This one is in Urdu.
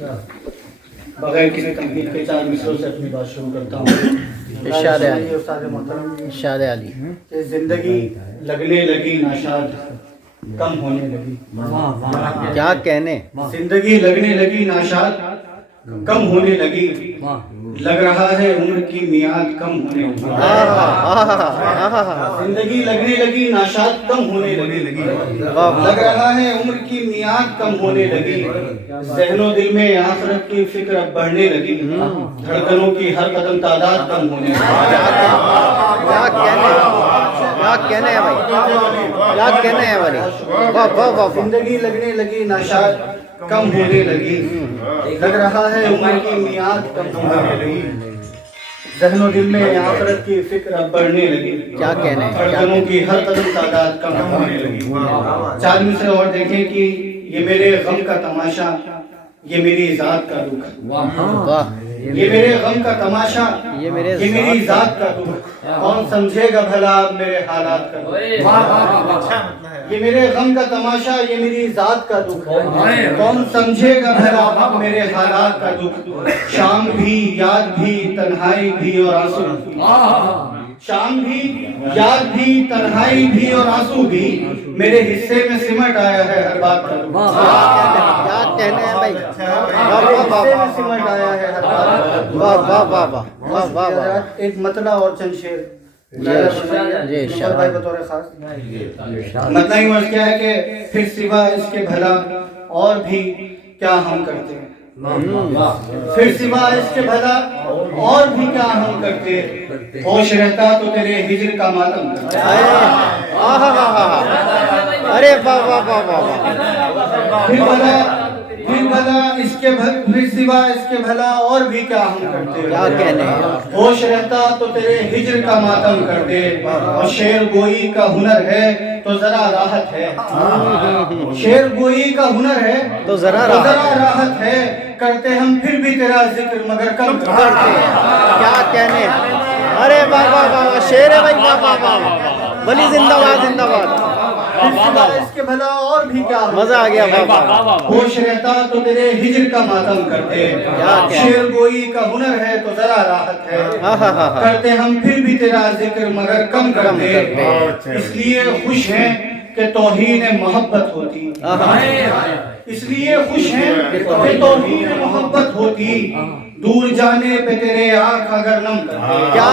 بغیر کسی تنقید کے 4 مصروں سے اپنی بات شروع کرتا ہوں۔ ارشاد علی، استاد محترم، ارشاد علی۔ کہ زندگی لگنے لگی ناشاد کم ہونے لگی۔ کیا کہنے، زندگی لگنے لگی ناشاد کم ہونے لگی، لگ رہا ہے عمر کی میعاد کم ہونے لگی۔ زندگی لگنے لگی ناشاد کم ہونے لگی، لگ رہا ہے عمر کی میعاد کم ہونے لگی، ذہن و دل میں آخرت کی فکر اب بڑھنے لگی، دھڑکنوں کی ہر قدم تعداد کم ہونے لگی۔ کیا کہنے، کیا کہنے ہیں بھائی، کیا کہنے ہیں بھائی، واہ واہ واہ۔ زندگی لگنے لگی ناشاد کم ہونے لگی، لگ رہا ہے عمر کی میعاد کم ہونے لگی، ذہن و دل میں آخرت کی فکر اب بڑھنے لگی، کیا کہنے ہیں، دھڑکنوں کی ہر قدم تعداد کم ہونے لگی۔ 4 مصرے اور دیکھیں کہ یہ میرے غم کا تماشا، یہ میری ذات کا دکھ، واہ، یہ میرے غم کا تماشا، یہ میرے یہ میری ذات کا دکھ، کون سمجھے گا بھلا اب میرے حالات کا دکھ۔ یہ میرے غم کا تماشا، یہ میری ذات کا دکھ، کون سمجھے گا بھلا اب میرے حالات کا دکھ۔ شام بھی، یاد بھی، تنہائی بھی اور آنسو بھی، شام بھی، یاد بھی، تنہائی بھی اور آنسو بھی، میرے حصے میں سمٹ آیا ہے ہر بات کا دکھ۔ کیا کہنے ہیں بھائی، واہ میرے واہ حصے میں واہ سمٹ آیا ہے ہر بات کا دکھ۔ واہ واہ واہ واہ واہ واہ واہ۔ ایک مطلع اور چند شعر جی نمبر بھائی بطور خاص۔ مطلع ہی مرض کیا ہے کہ پھر سوا اس کے بھلا اور بھی کیا ہم کرتے ہیں، پھر سوا اس کے بھلا اور بھی کیا ہم کرتے، ہوش رہتا تو تیرے ہجر کا ماتم کرتے۔ ارے واہ واہ واہ واہ۔ پھر بھلا اس کے پھر سوا اس کے بھلا اور بھی کیا ہم کرتے، کیا کہنے ہیں، ہوش رہتا تو تیرے ہجر کا ماتم کرتے، اور شعر گوئی کا ہنر ہے تو ذرا راحت ہے، شعر گوئی کا ہنر ہے تو ذرا راحت ہے، کرتے ہم پھر بھی تیرا ذکر مگر کم کرتے۔ کیا کہنے، ارے واہ واہ واہ، شعر ہے بھائی، واہ واہ واہ، ولی زندہ باد، زندہ باد، پھر سوا اس کے بھلا اور بھی کیا ہم مزہ آ گیا، واہ واہ واہ۔ ہوش رہتا تو تیرے ہجر کا ماتم کرتے، شعر گوئی کا ہنر ہے تو ذرا راحت ہے، کرتے ہم پھر بھی تیرا ذکر مگر کم کرتے، اس لیے خوش ہیں کہ توہین محبت ہوتی، اس لیے خوش ہیں کہ توہین محبت ہوتی، دور جانے پہ تیرے آنکھ اگر نم کرتے۔ کیا